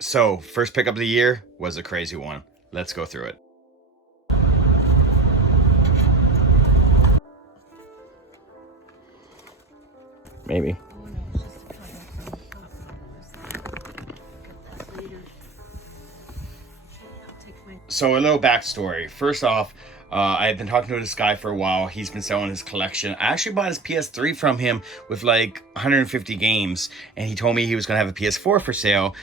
So, first pickup of the year was a crazy one. Let's go through it. Maybe. So, a little backstory. First off, I've been talking to this guy for a while. He's been selling his collection. I actually bought his PS3 from him with like 150 games, and he told me he was going to have a PS4 for sale.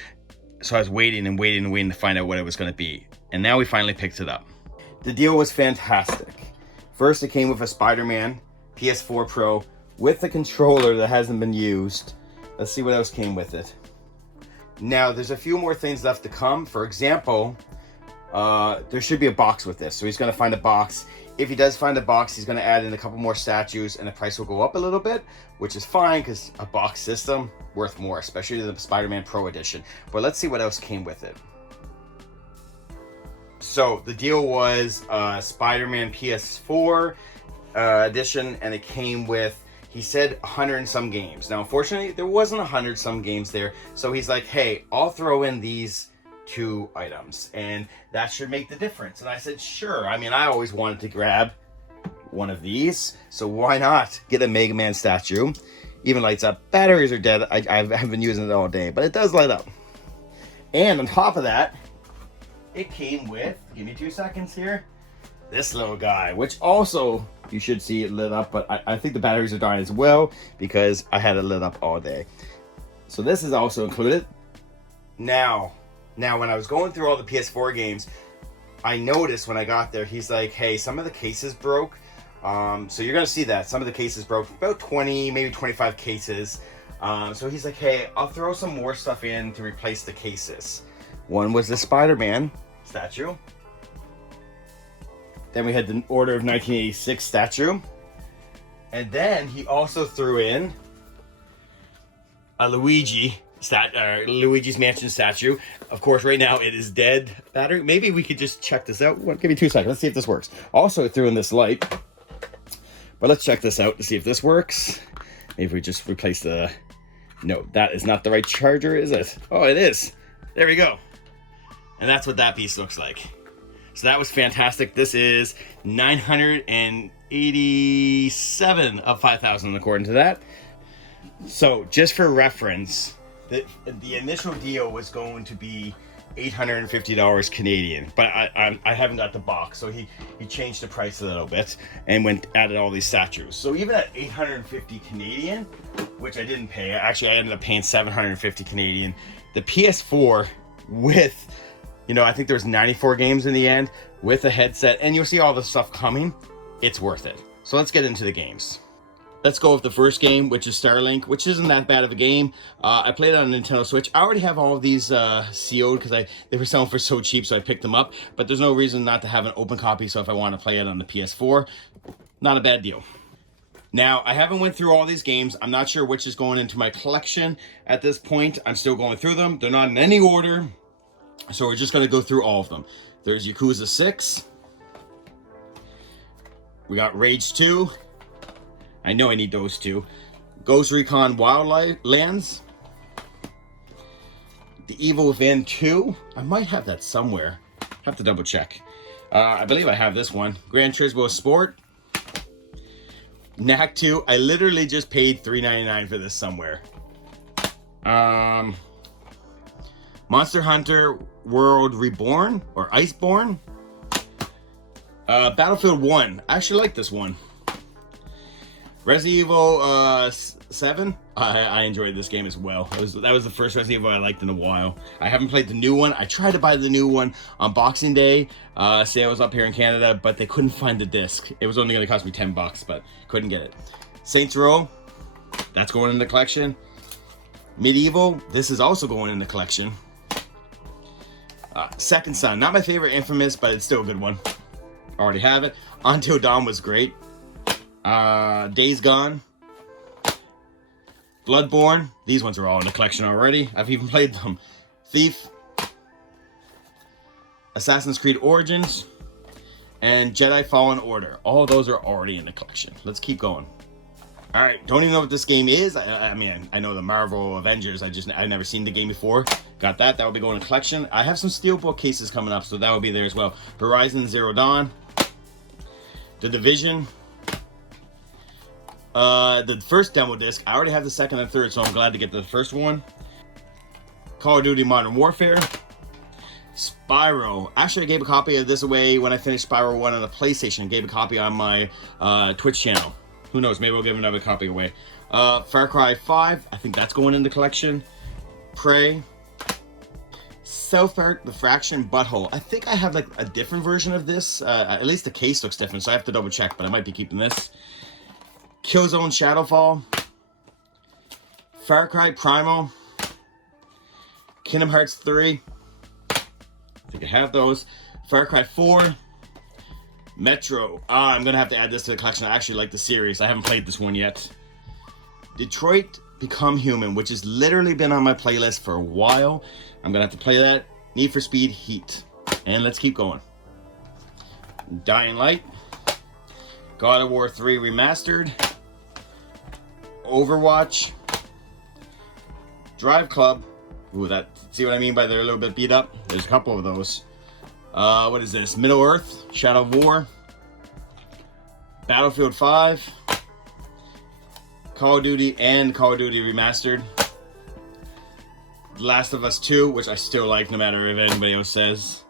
So I was waiting to find out what it was going to be. And now we finally picked it up. The deal was fantastic. First, it came with a Spider-Man PS4 Pro with a controller that hasn't been used. Let's see what else came with it. Now, there's a few more things left to come. For example, there should be a box with this. So he's going to find a box. If he does find a box, he's going to add in a couple more statues and the price will go up a little bit, which is fine because a box system worth more, especially the Spider-Man Pro Edition. But let's see what else came with it. So the deal was Spider-Man PS4 edition, and it came with, he said 100 and some games. Now, unfortunately, there wasn't 100 some games there. So he's like, hey, I'll throw in these 2 items and that should make the difference. And I said, sure. I mean, I always wanted to grab one of these, so why not get a Mega Man statue? Even lights up. Batteries are dead. I haven't been using it all day, but it does light up. And on top of that, it came with, give me 2 seconds here, this little guy, which also you should see it lit up, but I think the batteries are dying as well because I had it lit up all day. So this is also included. Now, when I was going through all the PS4 games, I noticed when I got there, he's like, hey, some of the cases broke. So you're going to see that. Some of the cases broke, about 20, maybe 25 cases. So he's like, hey, I'll throw some more stuff in to replace the cases. One was the Spider-Man statue. Then we had the Order of 1986 statue. And then he also threw in a Luigi's Mansion statue. Of course, right now it is dead battery. Maybe we could just check this out. Give me 2 seconds. Let's see if this works. Also threw in this light. But let's check this out to see if this works. Maybe we just replace the... No, that is not the right charger, is it? Oh, it is. There we go. And that's what that piece looks like. So that was fantastic. This is 987 of 5,000 according to that. So just for reference, the initial deal was going to be $850 Canadian, but I haven't got the box, so he changed the price a little bit and added all these statues. So even at 850 Canadian, which I didn't pay, actually I ended up paying 750 Canadian. The PS4 with, I think there was 94 games in the end with a headset, and you'll see all the stuff coming. It's worth it. So let's get into the games. Let's go with the first game, which is Starlink, which isn't that bad of a game. I played it on a Nintendo Switch. I already have all of these sealed because they were selling for so cheap, so I picked them up. But there's no reason not to have an open copy, so if I want to play it on the PS4, not a bad deal. Now, I haven't went through all these games. I'm not sure which is going into my collection at this point. I'm still going through them. They're not in any order, so we're just going to go through all of them. There's Yakuza 6. We got Rage 2. I know I need those 2. Ghost Recon Wildlands. The Evil Within 2. I might have that somewhere. Have to double check. I believe I have this one. Gran Turismo Sport. Knack 2. I literally just paid $3.99 for this somewhere. Monster Hunter World Reborn or Iceborne. Battlefield 1. I actually like this one. Resident Evil 7. I enjoyed this game as well. That was the first Resident Evil I liked in a while. I haven't played the new one. I tried to buy the new one on Boxing Day. Sales up here in Canada, but they couldn't find the disc. It was only going to cost me $10, but couldn't get it. Saints Row. That's going in the collection. Medieval. This is also going in the collection. Second Son. Not my favorite Infamous, but it's still a good one. Already have it. Until Dawn was great. Days Gone, Bloodborne. These ones are all in the collection already. I've even played them. Thief, Assassin's Creed Origins, and Jedi Fallen Order. All those are already in the collection. Let's keep going. All right, don't even know what this game is. I mean, I know the Marvel Avengers. I've never seen the game before. Got that. That will be going to collection. I have some Steelbook cases coming up, so that will be there as well. Horizon Zero Dawn. The Division. The first demo disc. I already have the second and third, so I'm glad to get the first one. Call of Duty Modern Warfare. Spyro. Actually, I gave a copy of this away when I finished Spyro 1 on the PlayStation. I gave a copy on my Twitch channel. Who knows? Maybe we'll give another copy away. Far Cry 5. I think that's going in the collection. Prey. South Park, The Fraction, Butthole. I think I have like a different version of this. At least the case looks different, so I have to double check, but I might be keeping this. Killzone Shadowfall. Far Cry Primal. Kingdom Hearts 3. I think I have those. Far Cry 4. Metro. I'm going to have to add this to the collection. I actually like the series. I haven't played this one yet. Detroit Become Human, which has literally been on my playlist for a while. I'm going to have to play that. Need for Speed Heat. And let's keep going. Dying Light. God of War 3 Remastered. Overwatch. Drive Club. Ooh, that, see what I mean by they're a little bit beat up? There's a couple of those. What is this? Middle Earth. Shadow of War. Battlefield 5. Call of Duty and Call of Duty Remastered. Last of Us 2, which I still like no matter if anybody else says.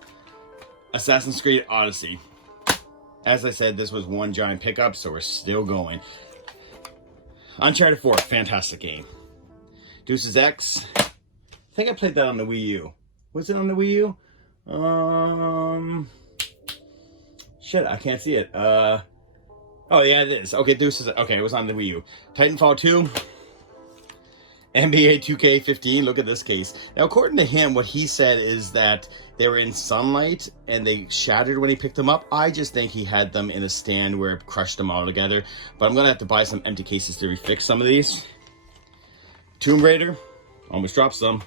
Assassin's Creed Odyssey. As I said, this was one giant pickup, so we're still going. Uncharted 4, fantastic game. Deuces X. I think I played that on the Wii U. Was it on the Wii U? Shit, I can't see it. Oh yeah, it is. Okay, Deuces. Okay, it was on the Wii U. Titanfall 2. NBA 2K15, look at this case. Now, according to him, what he said is that they were in sunlight and they shattered when he picked them up. I just think he had them in a stand where it crushed them all together. But I'm going to have to buy some empty cases to refix some of these. Tomb Raider, almost dropped some.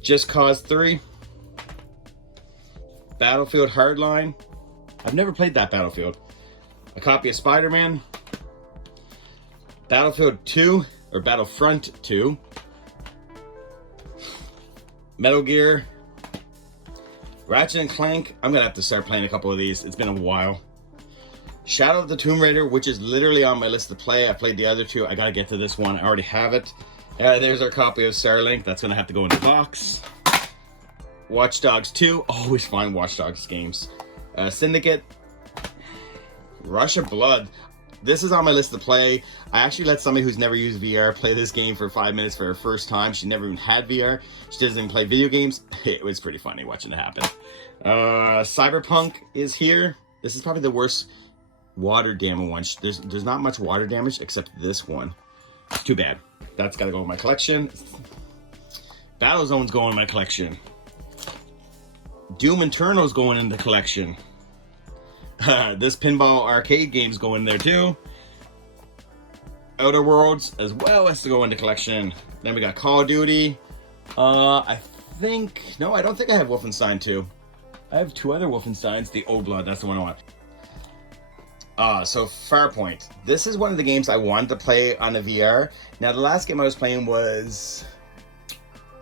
Just Cause 3. Battlefield Hardline. I've never played that Battlefield. A copy of Spider-Man. Battlefield 2. Or Battlefront 2. Metal Gear. Ratchet and Clank. I'm going to have to start playing a couple of these. It's been a while. Shadow of the Tomb Raider, which is literally on my list to play. I played the other two. I got to get to this one. I already have it. There's our copy of Starlink. That's going to have to go in the box. Watch Dogs 2. Always find Watch Dogs games. Syndicate. Rush of Blood. This is on my list to play. I actually let somebody who's never used VR play this game for 5 minutes for her first time. She never even had VR. She doesn't even play video games. It was pretty funny watching it happen. Cyberpunk is here. This is probably the worst water damage one. There's not much water damage except this one. It's too bad. That's got to go in my collection. Battlezone's going in my collection. Doom Eternal's going in the collection. This pinball arcade game's going there too. Outer Worlds as well has to go into collection. Then we got Call of Duty. I don't think I have Wolfenstein 2. I have 2 other Wolfensteins. The Old Blood, that's the one I want. So Farpoint. This is one of the games I wanted to play on a VR. Now the last game I was playing was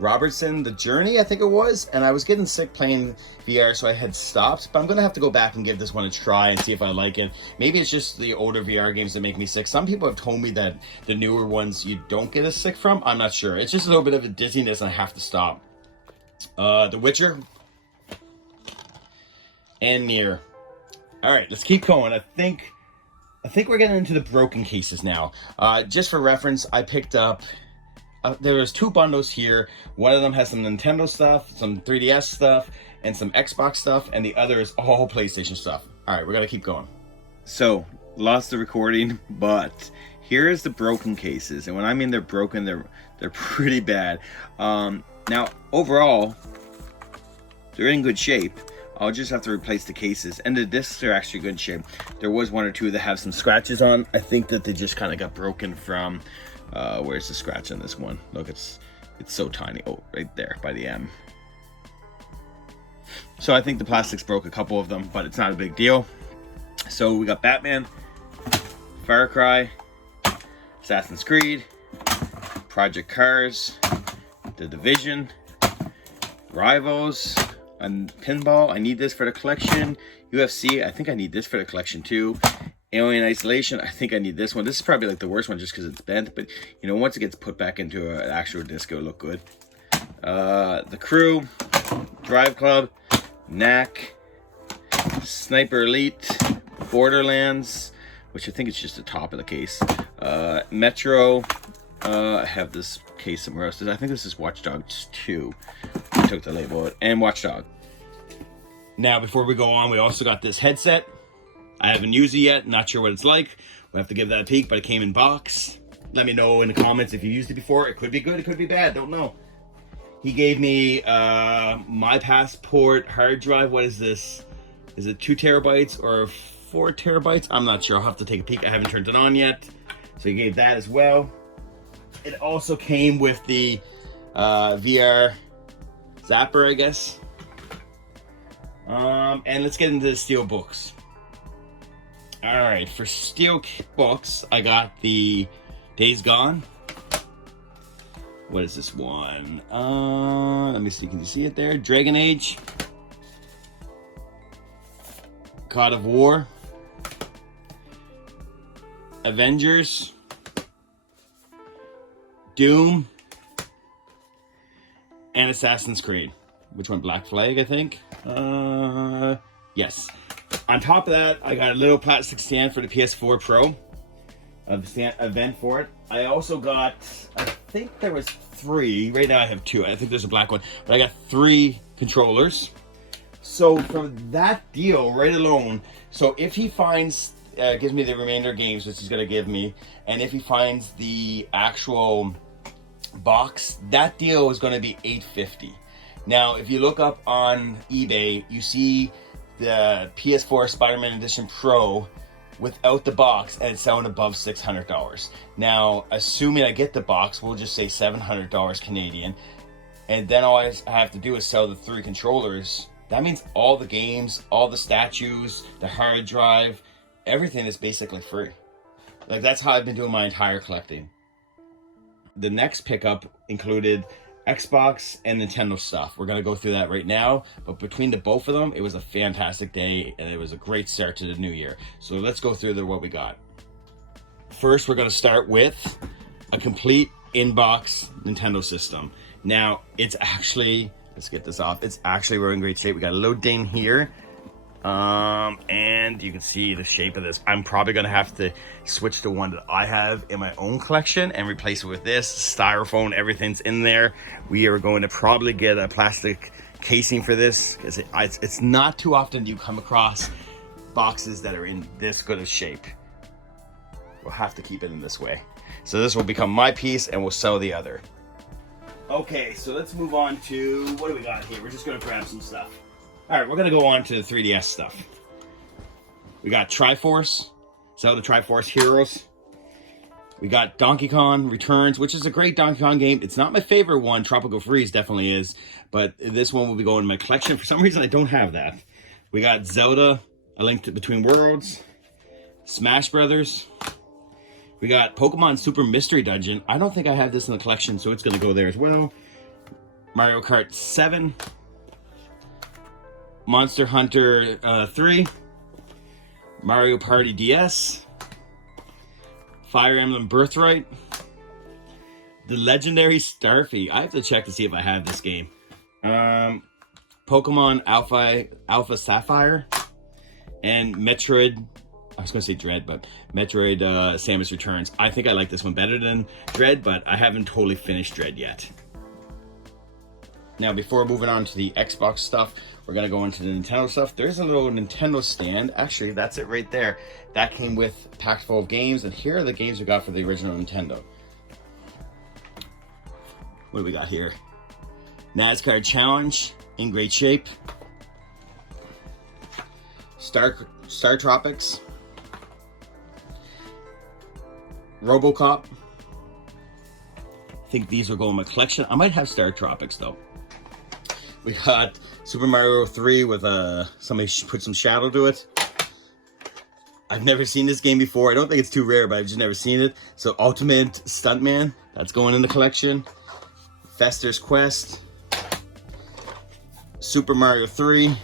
Robertson, The Journey, I think it was, and I was getting sick playing VR, so I had stopped, but I'm gonna have to go back and give this one a try and see if I like it. Maybe it's just the older VR games that make me sick. Some people have told me that the newer ones you don't get as sick from. I'm not sure. It's just a little bit of a dizziness and I have to stop. The Witcher and Nier. All right, let's keep going. I think we're getting into the broken cases now. Just for reference, I picked up there was 2 bundles here. One of them has some Nintendo stuff, some 3DS stuff, and some Xbox stuff, and the other is all PlayStation stuff. All right, we're gonna keep going. So, lost the recording, but here is the broken cases, and when I mean they're broken, they're pretty bad. Now, overall, they're in good shape. I'll just have to replace the cases, and the discs are actually good shape. There was 1 or 2 that have some scratches on. I think that they just kind of got broken from. Where's the scratch on this one? Look, it's so tiny. Oh, right there by the M. So I think the plastics broke a couple of them, but it's not a big deal. So we got Batman, Far Cry, Assassin's Creed, Project Cars, The Division, Rivals, and Pinball. I need this for the collection. UFC, I think I need this for the collection too. Alien Isolation, I think I need this one. This is probably like the worst one just because it's bent, but you know, once it gets put back into an actual disc, it'll look good. The Crew, Drive Club, Knack, Sniper Elite, Borderlands, which I think is just the top of the case. Metro, I have this case somewhere else. I think this is Watch Dogs 2. I took the label out. And Watch Dog. Now, before we go on, we also got this headset. I haven't used it yet. Not sure what it's like. We'll have to give that a peek, but it came in box. Let me know in the comments if you used it before. It could be good. It could be bad. Don't know. He gave me my passport hard drive. What is this? Is it 2 terabytes or 4 terabytes? I'm not sure. I'll have to take a peek. I haven't turned it on yet. So he gave that as well. It also came with the VR Zapper, I guess. And let's get into the steel books. Alright, for steel books, I got the Days Gone. What is this one? Let me see. Can you see it there? Dragon Age. God of War. Avengers. Doom. And Assassin's Creed. Which one? Black Flag, I think. Yes. On top of that, I got a little plastic stand for the PS4 Pro. A vent for it. I also got, I think there was 3. Right now I have 2. I think there's a black one. But I got 3 controllers. So from that deal right alone, so if he finds, gives me the remainder games, which he's going to give me, and if he finds the actual box, that deal is going to be $850. Now, if you look up on eBay, you see the PS4 Spider-Man Edition Pro without the box, and it's selling above $600. Now, assuming I get the box, we'll just say $700 Canadian, and then all I have to do is sell the 3 controllers. That means all the games, all the statues, the hard drive, everything is basically free. Like, that's how I've been doing my entire collecting. The next pickup included Xbox and Nintendo stuff. We're going to go through that right now, but between the both of them, it was a fantastic day, and it was a great start to the new year. So let's go through what we got. First, we're going to start with a complete inbox Nintendo system. Now, it's actually, let's get this off, it's actually we're in great shape. We got a little ding here, and you can see the shape of this. I'm probably going to have to switch to one that I have in my own collection and replace it with this. Styrofoam, everything's in there. We are going to probably get a plastic casing for this, because it's not too often you come across boxes that are in this good of shape. We'll have to keep it in this way. So this will become my piece, and we'll sell the other. Okay, so let's move on to, what do we got here? We're just going to grab some stuff. All right, we're going to go on to the 3DS stuff. We got Triforce, Zelda Triforce Heroes. We got Donkey Kong Returns, which is a great Donkey Kong game. It's not my favorite one. Tropical Freeze definitely is, but this one will be going in my collection. For some reason, I don't have that. We got Zelda, A Link Between Worlds, Smash Brothers. We got Pokemon Super Mystery Dungeon. I don't think I have this in the collection, so it's going to go there as well. Mario Kart 7. Monster Hunter 3, Mario Party DS, Fire Emblem Birthright, The Legendary Starfy. I have to check to see if I have this game. Pokemon Alpha Sapphire, and Metroid, I was going to say Dread, but Metroid Samus Returns. I think I like this one better than Dread, but I haven't totally finished Dread yet. Now, before moving on to the Xbox stuff, we're going to go into the Nintendo stuff. There's a little Nintendo stand. Actually, that's it right there. That came with packed full of games, and here are the games we got for the original Nintendo. What do we got here? NASCAR Challenge, in great shape. Star Tropics. RoboCop. I think these will go in my collection. I might have Star Tropics, though. We got Super Mario 3 with somebody put some shadow to it. I've never seen this game before. I don't think it's too rare, but I've just never seen it. So Ultimate Stuntman, that's going in the collection. Fester's Quest, Super Mario 3,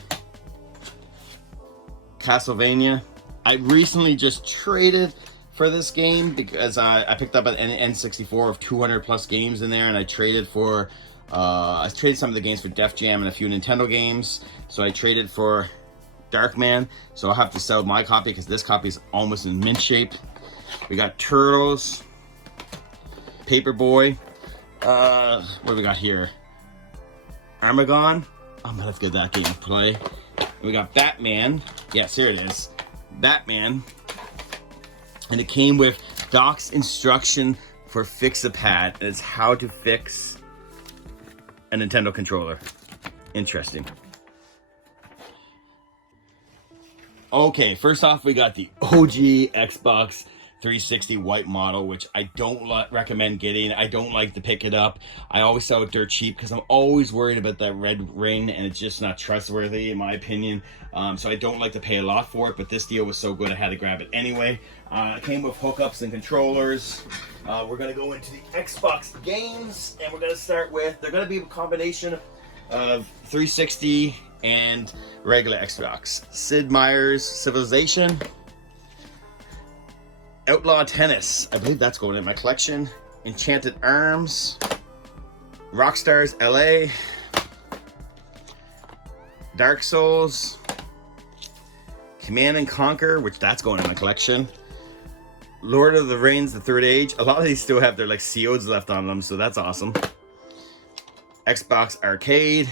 Castlevania. I recently just traded for this game because I picked up an N64 of 200 plus games in there, and I traded for I traded some of the games for Def Jam and a few Nintendo games. So I traded for Darkman, so I'll have to sell my copy because this copy is almost in mint shape. We got Turtles, Paperboy, what do we got here? Armagon. I'm gonna have to get that game to play. And we got Batman. Yes, here it is. Batman. And it came with Doc's instruction for Fix-a-Pad. And it's how to fix a Nintendo controller. Interesting. Okay, first off, we got the OG Xbox 360 white model, which I don't recommend getting. I don't like to pick it up. I always sell it dirt cheap because I'm always worried about that red ring, and it's just not trustworthy in my opinion. So I don't like to pay a lot for it, but this deal was so good I had to grab it anyway. It came with hookups and controllers. We're going to go into the Xbox games, and we're going to start with, they're going to be a combination of 360 and regular Xbox. Sid Meier's Civilization. Outlaw Tennis, I believe that's going in my collection. Enchanted Arms, Rockstars LA, Dark Souls, Command and Conquer, which that's going in my collection. Lord of the Rings, The Third Age. A lot of these still have their like COs left on them, so that's awesome. Xbox Arcade,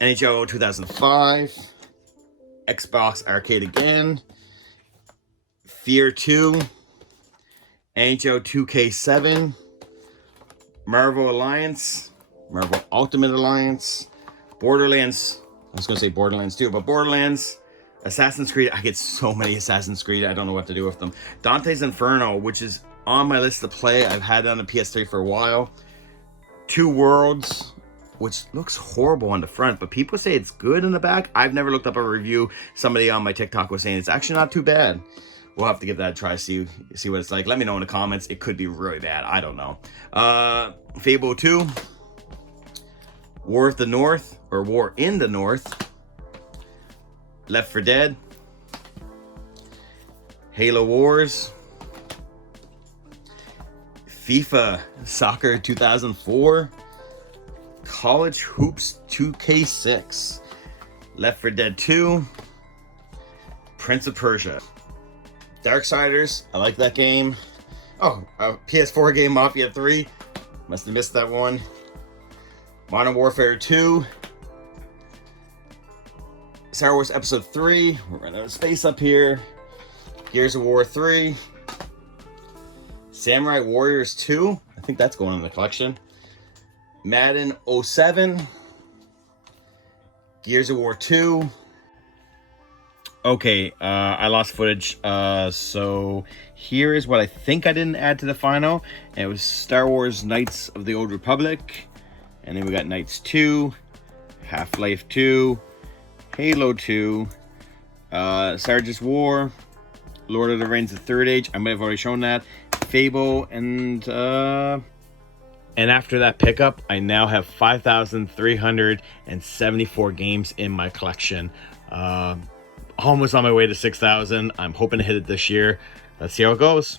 NHL 2005, Xbox Arcade again, Fear 2, NHL 2K7, Marvel Alliance, Marvel Ultimate Alliance, Borderlands, I was going to say Borderlands 2, but Borderlands, Assassin's Creed. I get so many Assassin's Creed, I don't know what to do with them. Dante's Inferno, which is on my list to play. I've had it on the PS3 for a while. Two Worlds, which looks horrible on the front, but people say it's good in the back. I've never looked up a review. Somebody on my TikTok was saying it's actually not too bad. We'll have to give that a try, see what it's like. Let me know in the comments. It could be really bad. I don't know. Fable 2. War of the North, or War in the North. Left 4 Dead. Halo Wars. FIFA Soccer 2004. College Hoops 2K6. Left 4 Dead 2. Prince of Persia. Darksiders, I like that game. Oh, PS4 game, Mafia 3. Must have missed that one. Modern Warfare 2. Star Wars Episode 3. We're running out of space up here. Gears of War 3. Samurai Warriors 2. I think that's going in the collection. Madden 07. Gears of War 2. Okay, I lost footage, so here is what I think I didn't add to the final. And it was Star Wars Knights of the Old Republic, and then we got Knights 2, Half-Life 2, Halo 2, Sarge's War, Lord of the Rings, The Third Age, I might have already shown that, Fable, and after that pickup, I now have 5,374 games in my collection. Almost on my way to 6,000. I'm hoping to hit it this year. Let's see how it goes.